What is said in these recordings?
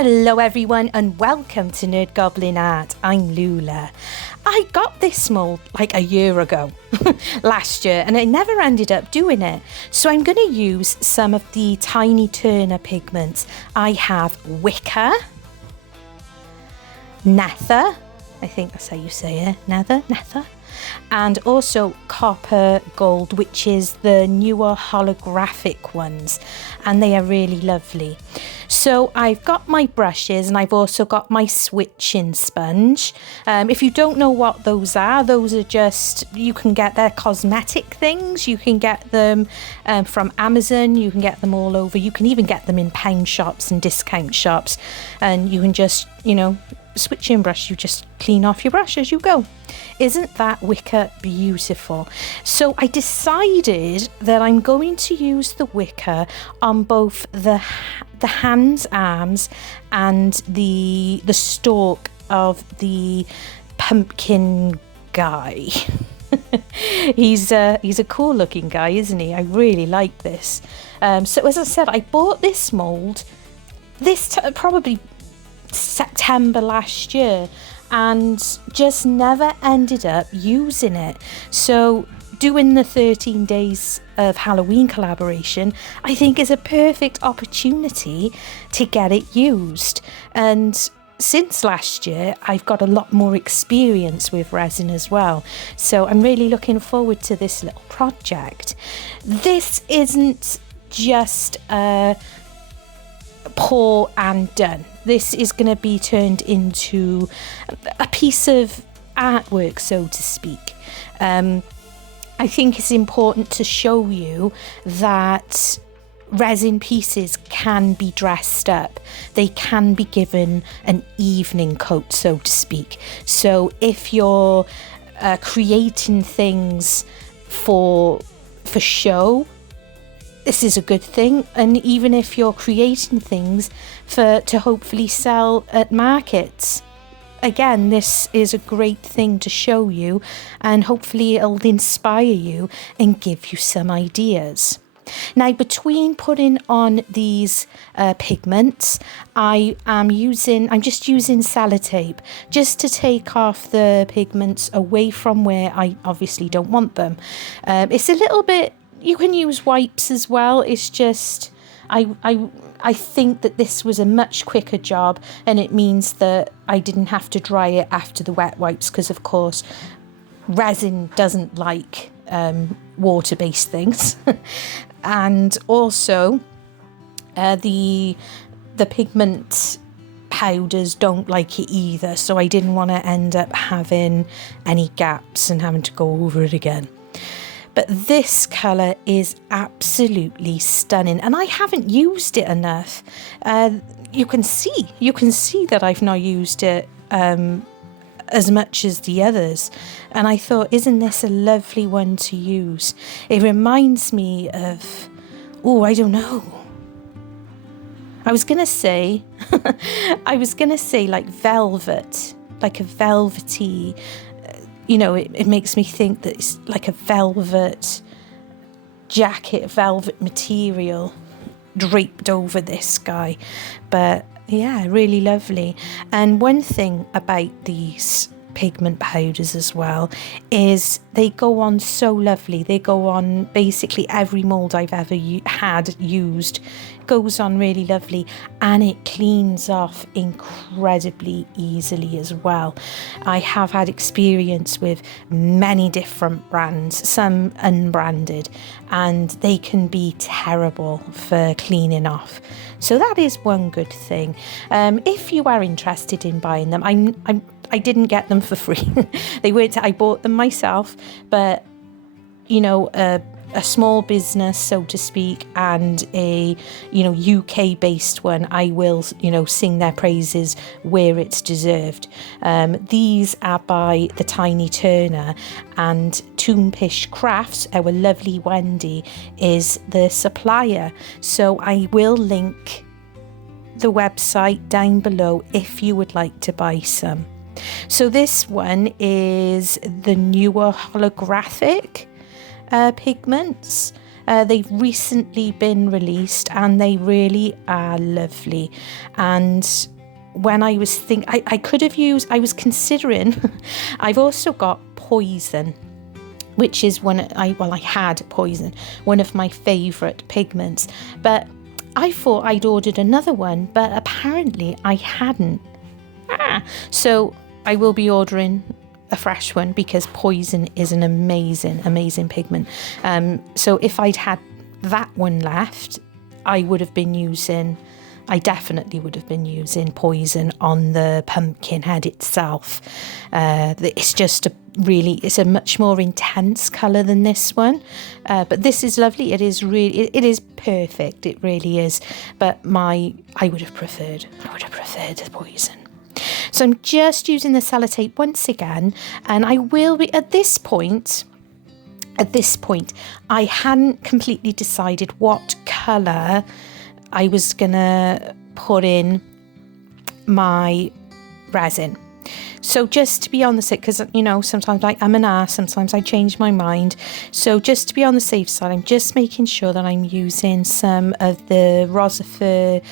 Hello everyone and welcome to Nerd Goblin Art. I'm Lula. I got this mould like a year ago, last year, and I never ended up doing it. So I'm going to use some of the Tiny Turner pigments. I have Wicker, Nether, I think that's how you say it, Nether, and also Copper Gold, which is the newer holographic ones, and they are really lovely. So I've got my brushes and I've also got my switching sponge. If you don't know what those are just, you can get their cosmetic things. You can get them from Amazon, you can get them all over. You can even get them in pound shops and discount shops, and you can just, switching brush, you just clean off your brush as you go. Isn't that wicker beautiful? So I decided that I'm going to use the wicker on both the hands, arms, and the stalk of the pumpkin guy. He's a cool looking guy, isn't he? I really like this. So as I said, I bought this mould probably September last year and just never ended up using it. So doing the 13 days of Halloween collaboration, I think, is a perfect opportunity to get it used. And since last year, I've got a lot more experience with resin as well. So I'm really looking forward to this little project. This isn't just a pour and done. This is going to be turned into a piece of artwork, so to speak. I think it's important to show you that resin pieces can be dressed up. They can be given an evening coat, so to speak. So if you're creating things for show, this is a good thing. And even if you're creating things to hopefully sell at markets, again, this is a great thing to show you, and hopefully it'll inspire you and give you some ideas. Now, between putting on these pigments, I'm just using sellotape just to take off the pigments away from where I obviously don't want them. It's a little bit, you can use wipes as well. It's just, I think that this was a much quicker job, and it means that I didn't have to dry it after the wet wipes, because of course resin doesn't like water-based things. And also the pigment powders don't like it either, so I didn't want to end up having any gaps and having to go over it again. But this colour is absolutely stunning, and I haven't used it enough. You can see that I've not used it as much as the others, and I thought, isn't this a lovely one to use? It reminds me of, I don't know. I was gonna say like velvet, like a velvety. It makes me think that it's like a velvet jacket, velvet material draped over this guy. But yeah, really lovely. And one thing about these pigment powders as well is they go on so lovely. They go on basically every mould I've ever had used. Goes on really lovely, and it cleans off incredibly easily as well. I have had experience with many different brands, some unbranded, and they can be terrible for cleaning off. So that is one good thing. If you are interested in buying them, I didn't get them for free. They weren't. I bought them myself, but a small business, so to speak, and a UK based one, I will sing their praises where it's deserved. These are by the Tiny Turner, and Toompish Crafts, our lovely Wendy, is the supplier. So I will link the website down below if you would like to buy some. So this one is the newer holographic pigments. They've recently been released and they really are lovely. And when I was I was considering, I've also got Poison, which is I had Poison, one of my favourite pigments, but I thought I'd ordered another one, but apparently I hadn't. So I will be ordering a fresh one because Poison is an amazing pigment. So if I'd had that one left, I definitely would have been using Poison on the pumpkin head itself. It's just it's a much more intense colour than this one, but this is lovely. It is perfect. It really is. But I would have preferred the Poison. So I'm just using the sellotape once again, and I will be at this point, I hadn't completely decided what colour I was gonna put in my resin. So just to be on the safe, because sometimes I'm an ass, sometimes I change my mind. So just to be on the safe side, I'm just making sure that I'm using some of the Rosifer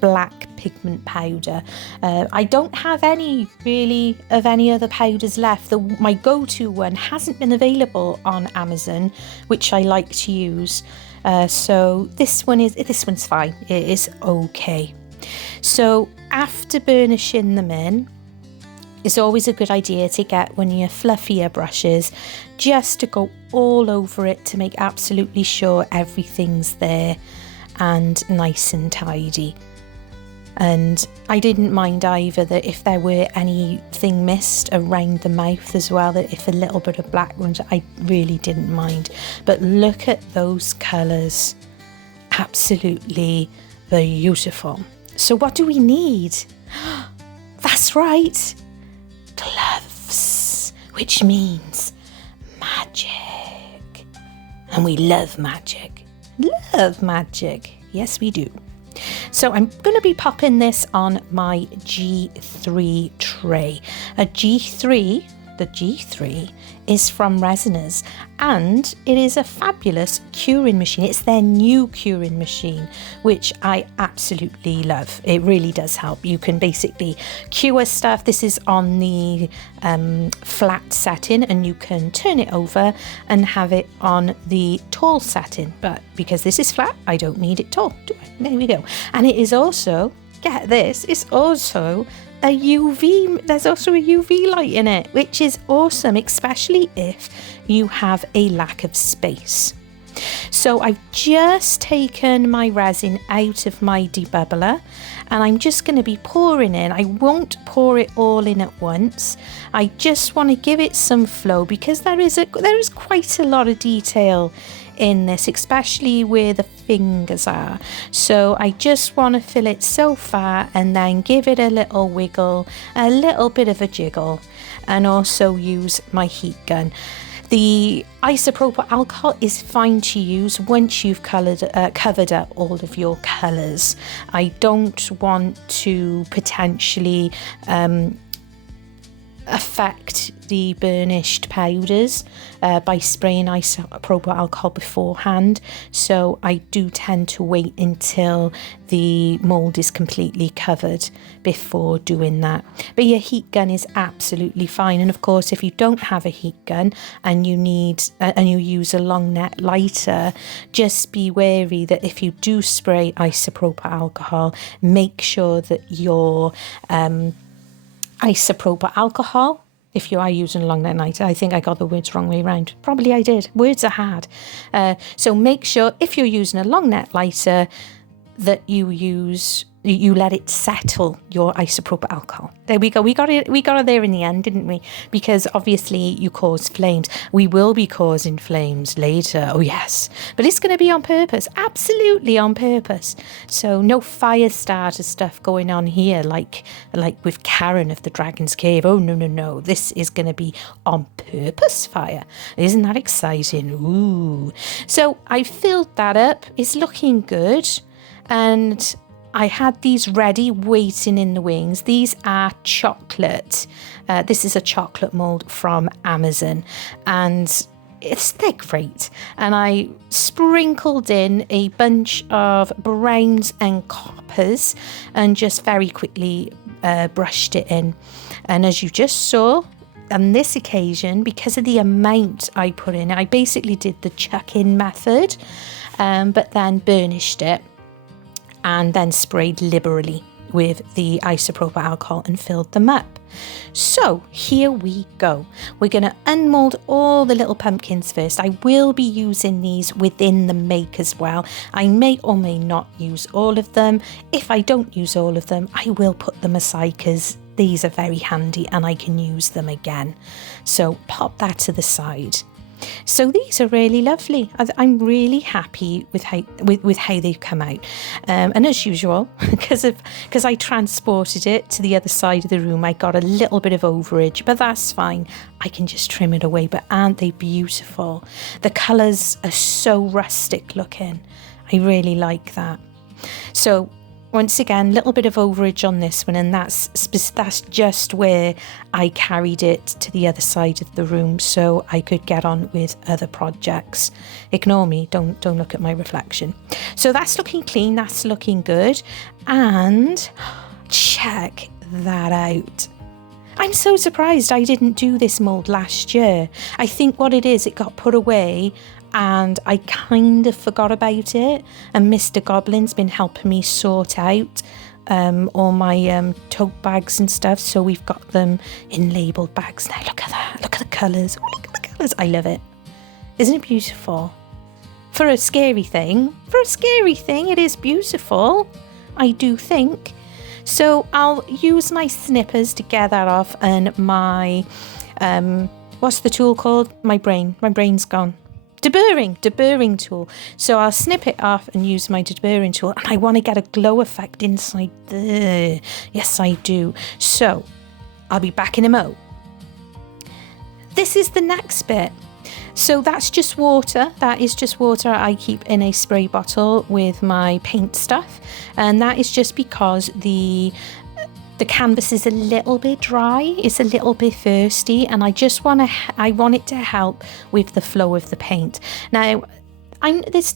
black pigment powder. I don't have any really of any other powders left. My go-to one hasn't been available on Amazon, which I like to use. So this one's fine. It is okay. So after burnishing them in, it's always a good idea to get one of your fluffier brushes just to go all over it to make absolutely sure everything's there and nice and tidy. And I didn't mind either that if there were anything missed around the mouth as well, that if a little bit of black runs, I really didn't mind. But look at those colours, absolutely beautiful. So what do we need? That's right, gloves, which means magic. And we love magic. Yes, we do. So I'm going to be popping this on my G3 tray. The G3 is from Resiners, and it is a fabulous curing machine. It's their new curing machine, which I absolutely love. It really does help. You can basically cure stuff. This is on the flat setting, and you can turn it over and have it on the tall setting. But because this is flat, I don't need it tall, do I? There we go. And it is also, get this, it's also a UV, there's also a UV light in it, which is awesome, especially if you have a lack of space. So I've just taken my resin out of my debubbler, and I'm just going to be pouring in. I won't pour it all in at once. I just want to give it some flow because there is quite a lot of detail in this, especially where the fingers are. So I just want to fill it so far and then give it a little wiggle, a little bit of a jiggle, and also use my heat gun. The isopropyl alcohol is fine to use once you've covered up all of your colours. I don't want to potentially affect the burnished powders by spraying isopropyl alcohol beforehand, so I do tend to wait until the mould is completely covered before doing that. But your heat gun is absolutely fine, and of course if you don't have a heat gun and you use a long neck lighter, just be wary that if you do spray isopropyl alcohol, make sure that your isopropyl alcohol, if you are using a long neck lighter, I think I got the words wrong way around. Probably I did. Words are hard. So make sure if you're using a long neck lighter that you let it settle your isopropyl alcohol. There we go. We got it there in the end, didn't we? Because obviously you cause flames. We will be causing flames later. Oh yes, but it's going to be on purpose. Absolutely on purpose. So no fire starter stuff going on here, like with Karen of the Dragon's Cave. Oh no. This is going to be on purpose fire. Isn't that exciting? Ooh. So I filled that up. It's looking good, and I had these ready waiting in the wings. These are chocolate. This is a chocolate mould from Amazon, and they're great. And I sprinkled in a bunch of browns and coppers and just very quickly brushed it in. And as you just saw, on this occasion, because of the amount I put in, I basically did the chuck-in method, but then burnished it and then sprayed liberally with the isopropyl alcohol and filled them up. So here we go. We're going to unmold all the little pumpkins first. I will be using these within the make as well. I may or may not use all of them. If I don't use all of them, I will put them aside because these are very handy and I can use them again. So pop that to the side. So these are really lovely. I'm really happy with how they've come out. And as usual, because I transported it to the other side of the room, I got a little bit of overage, but that's fine. I can just trim it away. But aren't they beautiful? The colours are so rustic looking. I really like that. So once again, a little bit of overage on this one, and that's just where I carried it to the other side of the room so I could get on with other projects. Ignore me, don't look at my reflection. So that's looking clean, that's looking good, and check that out. I'm so surprised I didn't do this mould last year. I think what it is, it got put away and I kind of forgot about it, and Mr. Goblin's been helping me sort out all my tote bags and stuff, so we've got them in labelled bags now. Look at that, look at the colours. Oh, look at the colours. I love it. Isn't it beautiful? For a scary thing, it is beautiful, I do think. So I'll use my snippers to get that off, and my what's the tool called? My brain's gone. Deburring tool. So I'll snip it off and use my deburring tool, and I want to get a glow effect inside there. Yes, I do. So I'll be back in a mo. This is the next bit. So that's just water. That is just water I keep in a spray bottle with my paint stuff, and that is just because the canvas is a little bit dry, it's a little bit thirsty, and I want it to help with the flow of the paint. Now, this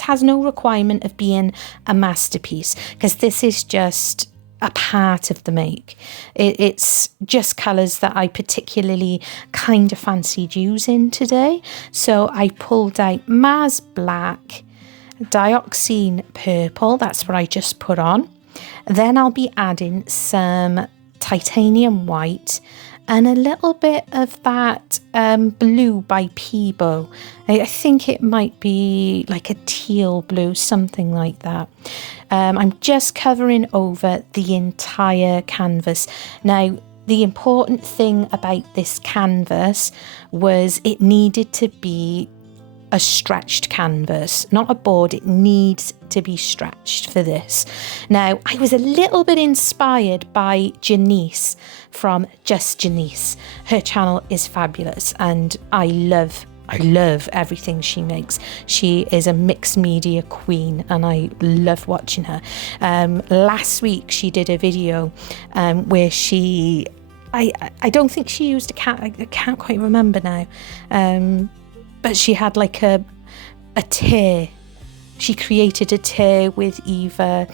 has no requirement of being a masterpiece, because this is just a part of the make. It's just colours that I particularly kind of fancied using today. So I pulled out Mars Black, Dioxine Purple, that's what I just put on. Then I'll be adding some Titanium White and a little bit of that blue by Peebo. I think it might be like a teal blue, something like that. I'm just covering over the entire canvas. Now, the important thing about this canvas was it needed to be a stretched canvas, not a board. It needs to be stretched for this. Now, I was a little bit inspired by Janice from Just Janice. Her channel is fabulous, and I love everything she makes. She is a mixed media queen, and I love watching her. Last week she did a video where I don't think she used a cat. I can't quite remember now. But she had like a tear. She created a tear with either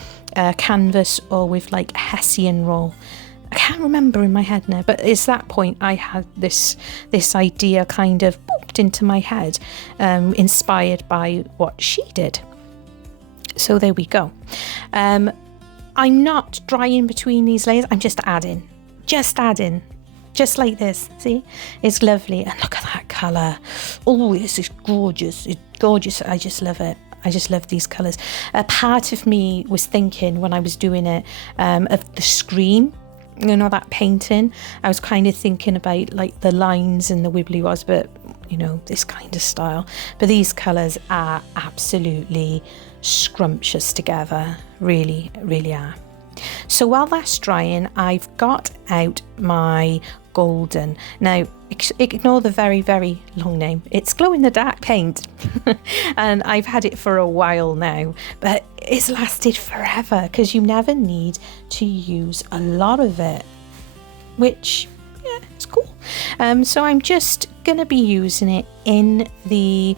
canvas or with like Hessian roll. I can't remember in my head now, but it's that point I had this idea kind of popped into my head, inspired by what she did. So there we go. I'm not drying between these layers. I'm just adding. Just like this, see? It's lovely. And look at that colour. Oh, this is gorgeous. It's gorgeous. I just love it. I just love these colours. A part of me was thinking when I was doing it of the Scream, you know, that painting. I was kind of thinking about like the lines and the wibbly was, but you know, this kind of style. But these colours are absolutely scrumptious together. Really, really are. So while that's drying, I've got out my golden. Now, ignore the very, very long name. It's glow-in-the-dark paint. And I've had it for a while now, but it's lasted forever because you never need to use a lot of it, which, yeah, It's cool. So I'm just going to be using it in the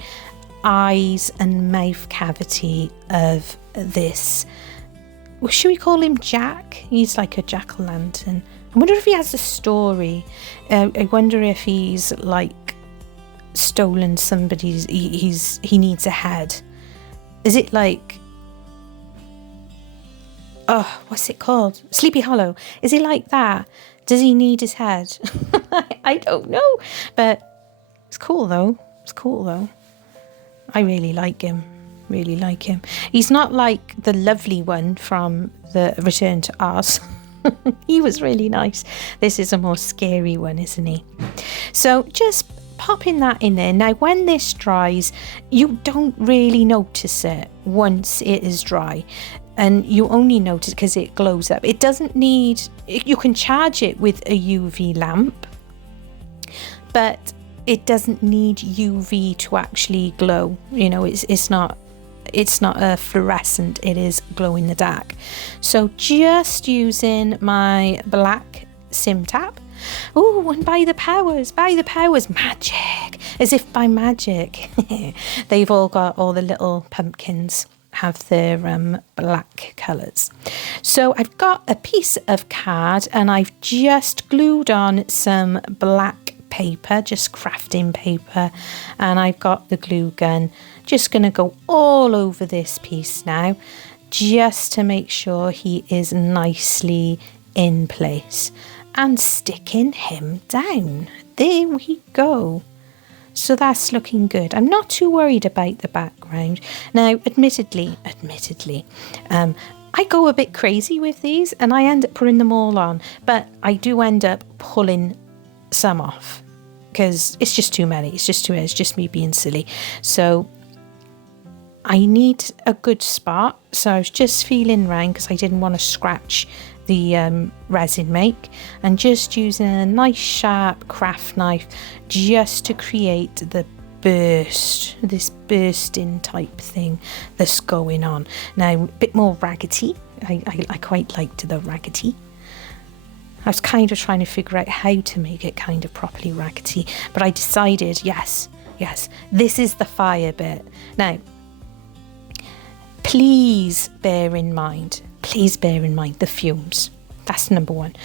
eyes and mouth cavity of this. Well, should we call him Jack? He's like a jack-o'-lantern. I wonder if he has a story. I wonder if he's like stolen somebody's. He needs a head. Is it like? Oh, what's it called? Sleepy Hollow. Is he like that? Does he need his head? I don't know. But it's cool though. It's cool though. I really like him. Really like him. He's not like the lovely one from the Return to Oz. He was really nice. This is a more scary one, isn't he? So just popping that in there. Now when this dries, you don't really notice it once it is dry. And you only notice because it glows up. It doesn't need, you can charge it with a UV lamp, but it doesn't need UV to actually glow. You know, it's not a fluorescent, it is glow in the dark. So just using my black sim tap. Oh, and by the powers, magic, as if by magic. They've all got, all the little pumpkins have their black colours. So I've got a piece of card and I've just glued on some black paper, just crafting paper, and I've got the glue gun. Just going to go all over this piece now, just to make sure he is nicely in place, and sticking him down. There we go. So that's looking good. I'm not too worried about the background. Now, admittedly, I go a bit crazy with these and I end up putting them all on, but I do end up pulling some off because it's just too many. It's just me being silly. So I need a good spot. So I was just feeling around because I didn't want to scratch the resin make, and just using a nice sharp craft knife just to create the burst, this bursting type thing that's going on. Now a bit more raggedy. I quite liked the raggedy. I was kind of trying to figure out how to make it kind of properly raggedy, but I decided yes, this is the fire bit. Now please bear in mind the fumes. That's number one.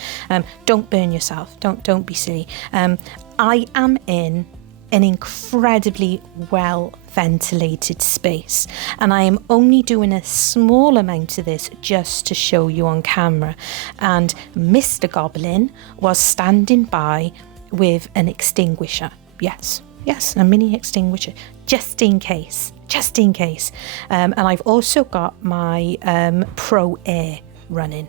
Don't burn yourself. Don't be silly. I am in an incredibly well ventilated space, and I am only doing a small amount of this just to show you on camera. And Mr. Goblin was standing by with an extinguisher. Yes, a mini extinguisher, just in case. And I've also got my Pro Air running,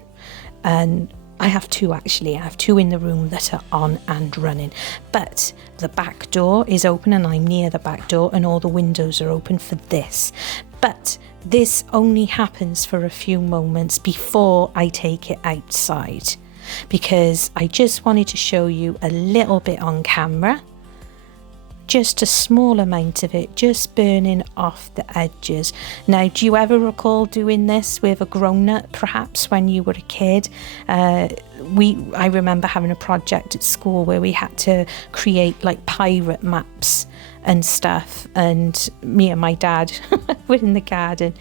and I have two actually. I have two in the room that are on and running, but the back door is open and I'm near the back door, and all the windows are open for this. But this only happens for a few moments before I take it outside, because I just wanted to show you a little bit on camera. Just a small amount of it, just burning off the edges. Now, do you ever recall doing this with a grown-up, perhaps when you were a kid? I remember having a project at school where we had to create like pirate maps and stuff, and me and my dad were in the garden.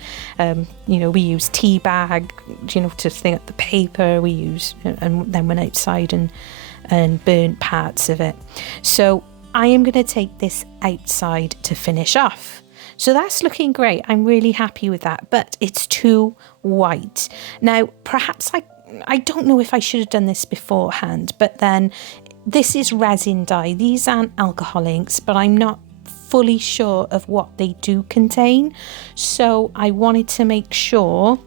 We used tea bag, to thing up the paper. We used, and then went outside and burnt parts of it. So I am going to take this outside to finish off. So that's looking great. I'm really happy with that, but it's too white. Now, perhaps I don't know if I should have done this beforehand, but then this is resin dye. These aren't alcohol inks, but I'm not fully sure of what they do contain. So I wanted to make sure.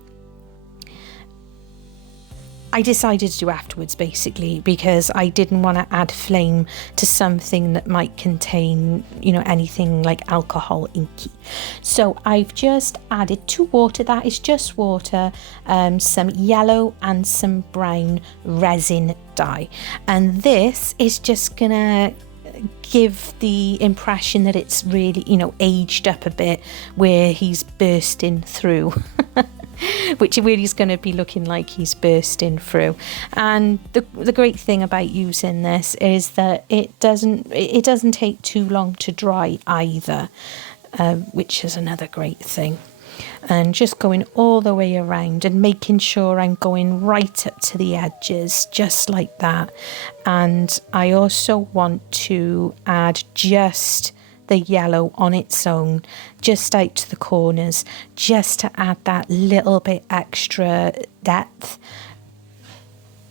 I decided to do afterwards, basically, because I didn't want to add flame to something that might contain, anything like alcohol inky. So I've just added to water, that is just water, some yellow and some brown resin dye. And this is just gonna give the impression that it's really, aged up a bit, where he's bursting through. which really is going to be looking like he's bursting through. And the great thing about using this is that it doesn't take too long to dry either, which is another great thing. And just going all the way around and making sure I'm going right up to the edges, just like that. And I also want to add just the yellow on its own, just out to the corners, just to add that little bit extra depth.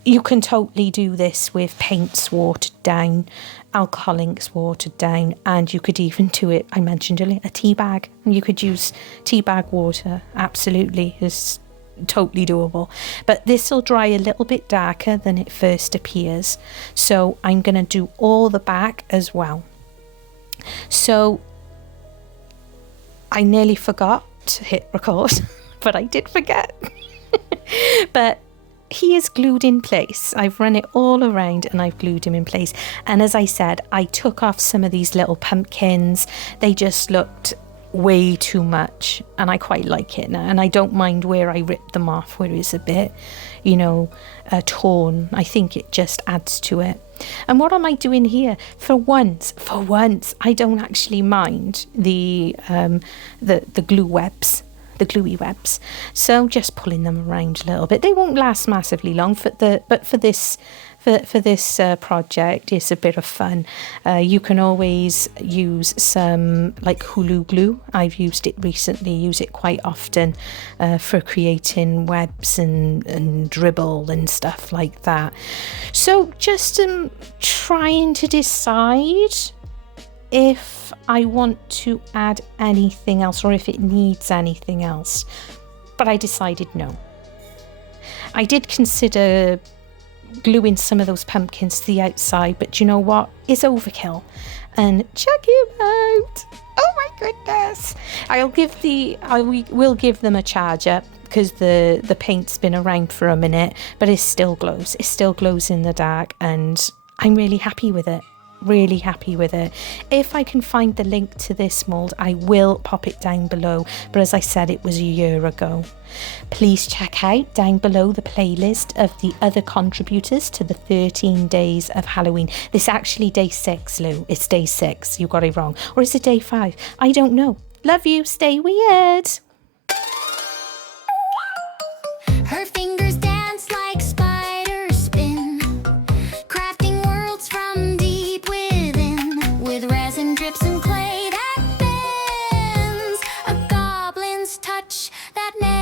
You can totally do this with paints watered down, alcohol inks watered down, and you could even do it, I mentioned earlier, a tea bag. You could use tea bag water, absolutely, it's totally doable. But this will dry a little bit darker than it first appears. So I'm going to do all the back as well. So I nearly forgot to hit record, but I did forget. But he is glued in place. I've run it all around and I've glued him in place. And as I said, I took off some of these little pumpkins. They just looked way too much, and I quite like it now. And I don't mind where I ripped them off, where it's a bit, you know, torn. I think it just adds to it. And what am I doing here? For once, I don't actually mind the glue webs. The gluey webs, so just pulling them around a little bit. They won't last massively long, but for this project, it's a bit of fun. You can always use some like hulu glue. I've used it recently, use it quite often for creating webs and dribble and stuff like that. So just trying to decide if I want to add anything else or if it needs anything else. But I decided no. I did consider gluing some of those pumpkins to the outside, but you know what? It's overkill. And check him out. Oh my goodness. I will give them a charge up because the paint's been around for a minute, but it still glows. It still glows in the dark, and I'm really happy with it. Really happy with it. If I can find the link to this mould, I will pop it down below, but as I said, it was a year ago. Please check out down below the playlist of the other contributors to the 13 days of Halloween. This is actually day 6, Lou. It's day 6. You got it wrong. Or is it day 5? I don't know. Love you. Stay weird. Her fingers dance like spiders spin, crafting worlds from deep within, with resin drips and clay that bends, a goblin's touch that never